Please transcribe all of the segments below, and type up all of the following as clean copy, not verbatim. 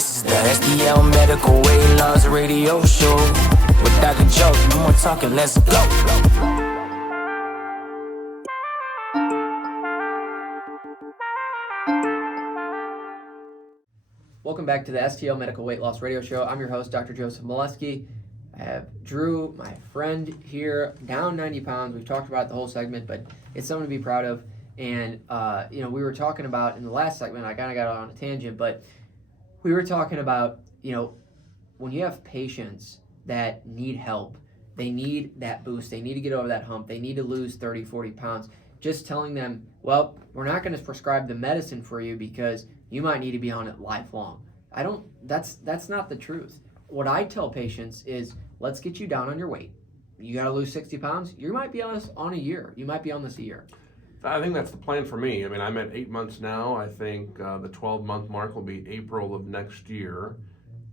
This is the STL Medical Weight Loss Radio Show. With Dr. Joe, no more talking, let's go. Welcome back to the STL Medical Weight Loss Radio Show. I'm your host, Dr. Joseph Moleski. I have Drew, my friend here, down 90 pounds. We've talked about the whole segment, but it's something to be proud of. And, we were talking about in the last segment, I kind of got on a tangent, but we were talking about, when you have patients that need help, they need that boost, they need to get over that hump, they need to lose 30, 40 pounds, just telling them, well, we're not going to prescribe the medicine for you because you might need to be on it lifelong. That's not the truth. What I tell patients is, let's get you down on your weight. You got to lose 60 pounds. You might be on this on a year. You might be on this a year. I think that's the plan for me. I mean, I'm at 8 months now. I think the 12-month mark will be April of next year,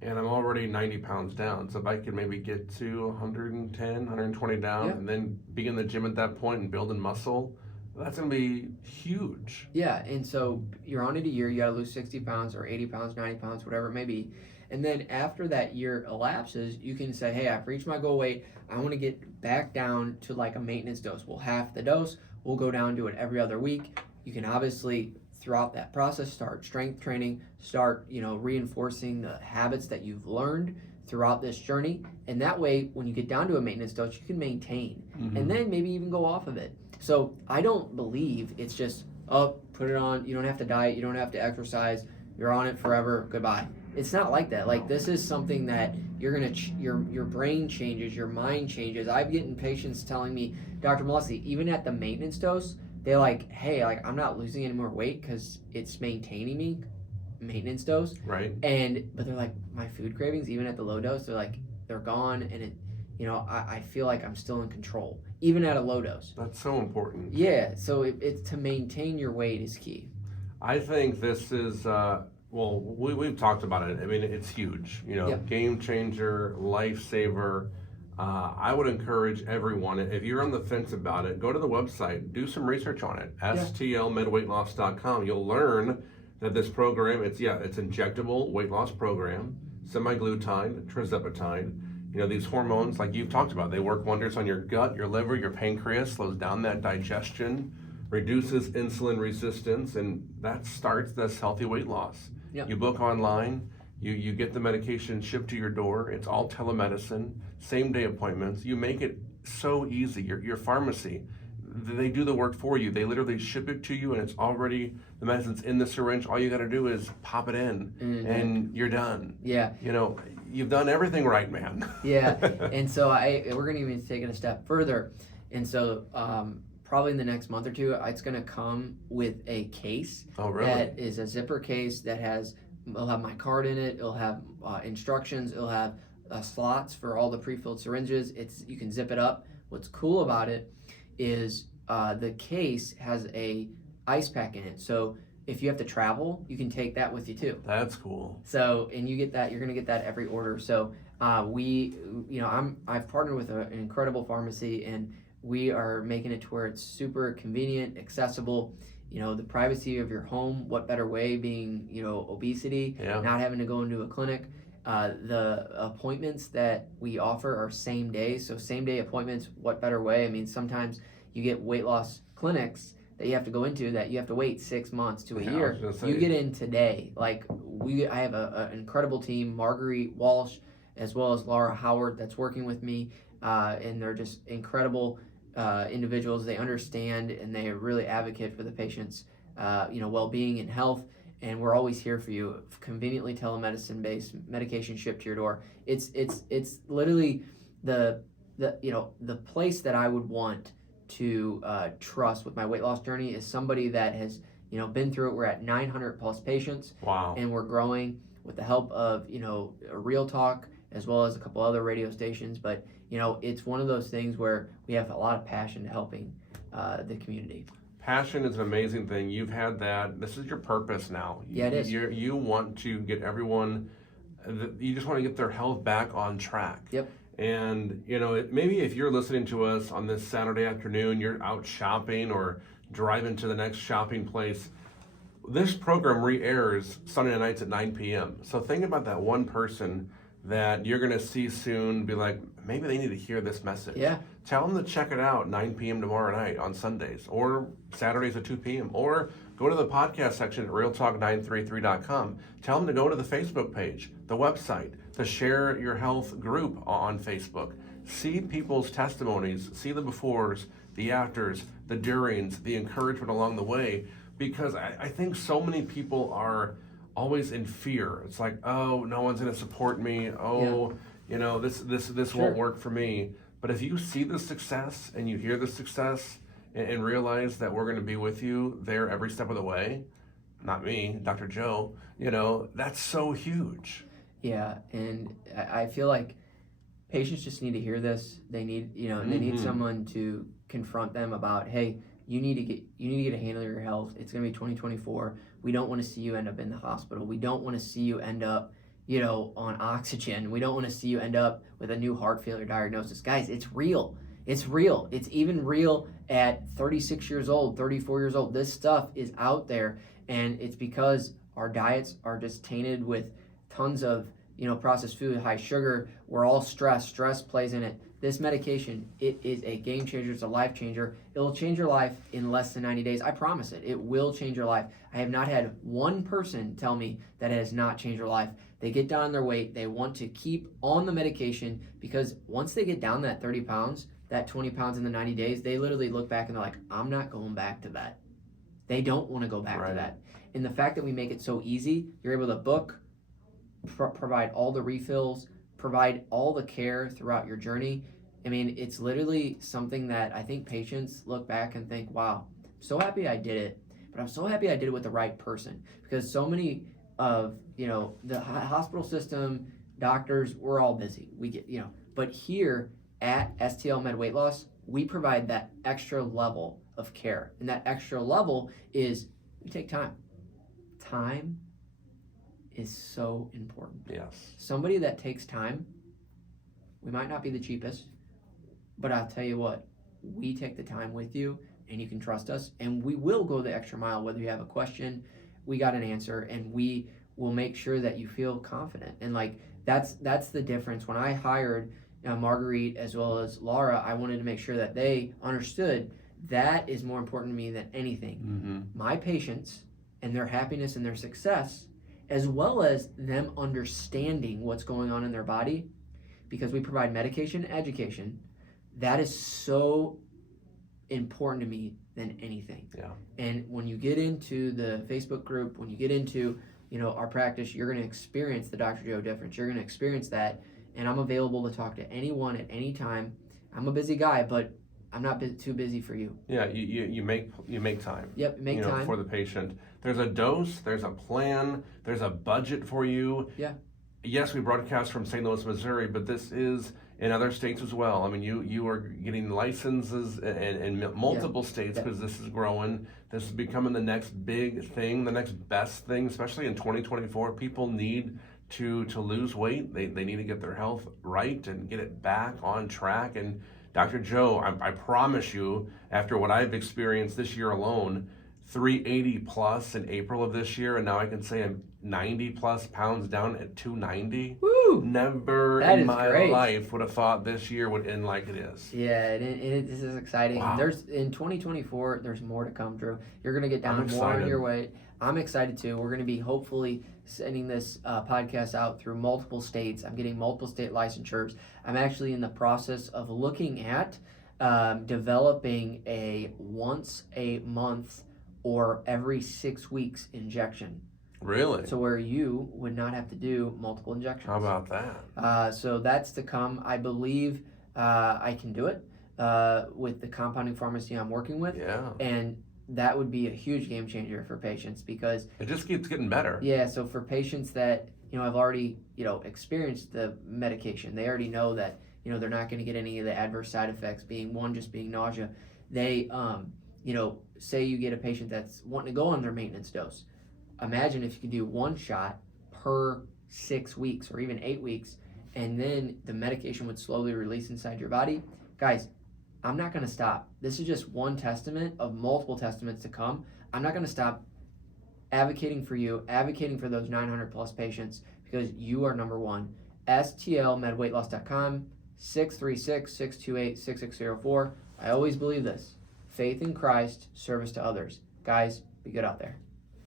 and I'm already 90 pounds down. So if I could maybe get to 110, 120 down, and then be in the gym at that point and building muscle, that's going to be huge. Yeah, and so you're on it a year. You got to lose 60 pounds or 80 pounds, 90 pounds, whatever it may be. And then after that year elapses, you can say, hey, I've reached my goal weight. I want to get back down to like a maintenance dose. We'll half the dose. We'll go down to it every other week. You can obviously, throughout that process, start strength training, start, reinforcing the habits that you've learned throughout this journey. And that way, when you get down to a maintenance dose, you can maintain and then maybe even go off of it. So I don't believe it's just, put it on. You don't have to diet. You don't have to exercise. You're on it forever. Goodbye. It's not like that. Like, this is something that you're going to, your brain changes, your mind changes. I've gotten patients telling me, Dr. Moleski, even at the maintenance dose, they're like, hey, I'm not losing any more weight because it's maintaining me, maintenance dose. Right. But they're like, my food cravings, even at the low dose, they're gone. And I feel like I'm still in control, even at a low dose. That's so important. Yeah. So it's to maintain your weight is key. I think this is, we've talked about it. I mean, it's huge, game changer, lifesaver. I would encourage everyone, if you're on the fence about it, go to the website, do some research on it, STLMedWeightLoss.com. You'll learn that this program, it's injectable weight loss program, semaglutide, tirzepatide. These hormones, like you've talked about, they work wonders on your gut, your liver, your pancreas, slows down that digestion, reduces insulin resistance, and that starts this healthy weight loss. Yep. You book online, you get the medication shipped to your door. It's all telemedicine, same day appointments. You make it so easy. Your pharmacy, they do the work for you. They literally ship it to you, and it's already, the medicine's in the syringe. All you got to do is pop it in, and you're done. Yeah. You've done everything right, man. Yeah, and so we're going to even take it a step further. And so probably in the next month or two, it's going to come with a case. Oh, really? That is a zipper case that it'll have my card in it. It'll have instructions. It'll have slots for all the pre-filled syringes. You can zip it up. What's cool about it is the case has a ice pack in it. So if you have to travel, you can take that with you too. That's cool. So, and you get that, you're going to get that every order. So I've partnered with an incredible pharmacy, and we are making it to where it's super convenient, accessible. The privacy of your home. What better way being, obesity, not having to go into a clinic. The appointments that we offer are same day. So same day appointments, what better way? I mean, sometimes you get weight loss clinics that you have to go into that you have to wait 6 months to a year. You get in today. I have an incredible team, Marguerite Walsh, as well as Laura Howard, that's working with me. And they're just incredible individuals. They understand, and they really advocate for the patient's well-being and health. And we're always here for you. Conveniently telemedicine-based, medication shipped to your door. It's literally the place that I would want to trust with my weight loss journey is somebody that has been through it. We're at 900 plus patients. Wow. And we're growing with the help of Real Talk, as well as a couple other radio stations. But it's one of those things where we have a lot of passion to helping the community. Passion is an amazing thing. You've had that. This is your purpose now. Yeah, it is. You want to get everyone, you just want to get their health back on track. Yep. And, maybe if you're listening to us on this Saturday afternoon, you're out shopping or driving to the next shopping place, this program re-airs Sunday nights at 9 p.m. So think about that one person that you're going to see soon, be like, maybe they need to hear this message. Yeah. Tell them to check it out 9 p.m. tomorrow night on Sundays, or Saturdays at 2 p.m., or go to the podcast section at realtalk933.com. Tell them to go to the Facebook page, the website, the Share Your Health group on Facebook. See people's testimonies, see the befores, the afters, the durings, the encouragement along the way, because I think so many people are always in fear. It's like, oh, no one's going to support me. Oh, you know, this won't work for me. But if you see the success and you hear the success and realize that we're going to be with you there every step of the way, not me, Dr. Joe, you know, that's so huge. Yeah, and I feel like patients just need to hear this. They need, you know, they need someone to confront them about, hey, you need to get a handle on your health. It's going to be 2024. We don't want to see you end up in the hospital. We don't want to see you end up, you know, on oxygen. We don't want to see you end up with a new heart failure diagnosis. Guys, it's real. It's real. It's even real at 36 years old, 34 years old. This stuff is out there, and it's because our diets are just tainted with tons of, you know, processed food, high sugar. We're all stressed. Stress plays in it. This medication, it is a game changer. It's a life changer. It'll change your life in less than 90 days. I promise it. It will change your life. I have not had one person tell me that it has not changed their life. They get down on their weight. They want to keep on the medication, because once they get down that 30 pounds, that 20 pounds in the 90 days, they literally look back and they're like, I'm not going back to that. They don't want to go back to that. And the fact that we make it so easy, you're able to book, provide all the refills, provide all the care throughout your journey. I mean, it's literally something that I think patients look back and think, wow, I'm so happy I did it, but I'm so happy I did it with the right person, because so many of, you know, the hospital system, doctors, we're all busy. We get, you know, but here at STL Med Weight Loss, we provide that extra level of care. And that extra level is we take time. Time is so important. Yes. Somebody that takes time, we might not be the cheapest, but I'll tell you what, we take the time with you, and you can trust us, and we will go the extra mile. Whether you have a question, we got an answer, and we will make sure that you feel confident. And like, that's the difference. When I hired Marguerite as well as Laura, I wanted to make sure that they understood that is more important to me than anything. My patients and their happiness and their success, as well as them understanding what's going on in their body, because we provide medication education. That is so important to me than anything. Yeah. And when you get into the Facebook group, when you get into, you know, our practice, you're going to experience the Dr. Joe difference. You're going to experience that. And I'm available to talk to anyone at any time. I'm a busy guy, but I'm not too busy for you. Yeah, you make time. Yep, make time for the patient. There's a dose, there's a plan, there's a budget for you. Yeah. Yes, we broadcast from St. Louis, Missouri, but this is in other states as well. I mean, you are getting licenses in multiple states, because this is growing. This is becoming the next big thing, the next best thing, especially in 2024. People need to lose weight. They need to get their health right and get it back on track. And Dr. Joe, I promise you, after what I've experienced this year alone, 380 plus in April of this year, and now I can say I'm 90 plus pounds down at 290. Woo! Never in my life would have thought this year would end like it is. Yeah, this is exciting. Wow. There's in 2024, there's more to come, Drew. You're gonna get down more on your weight. I'm excited too. We're gonna be hopefully sending this podcast out through multiple states. I'm getting multiple state licensures. I'm actually in the process of looking at developing a once a month or every 6 weeks injection. Really? So where you would not have to do multiple injections. How about that? So that's to come. I believe I can do it with the compounding pharmacy I'm working with. Yeah. And that would be a huge game changer for patients, because it just keeps getting better. Yeah. So for patients that, you know, have already, you know, experienced the medication, they already know that, you know, they're not going to get any of the adverse side effects, being nausea. They, you know, say you get a patient that's wanting to go on their maintenance dose. Imagine if you could do one shot per 6 weeks or even 8 weeks, and then the medication would slowly release inside your body. Guys, I'm not going to stop. This is just one testament of multiple testaments to come. I'm not going to stop advocating for you, advocating for those 900 plus patients, because you are number one. STLMedWeightLoss.com, 636-628-6604. I always believe this. Faith in Christ, service to others. Guys, be good out there.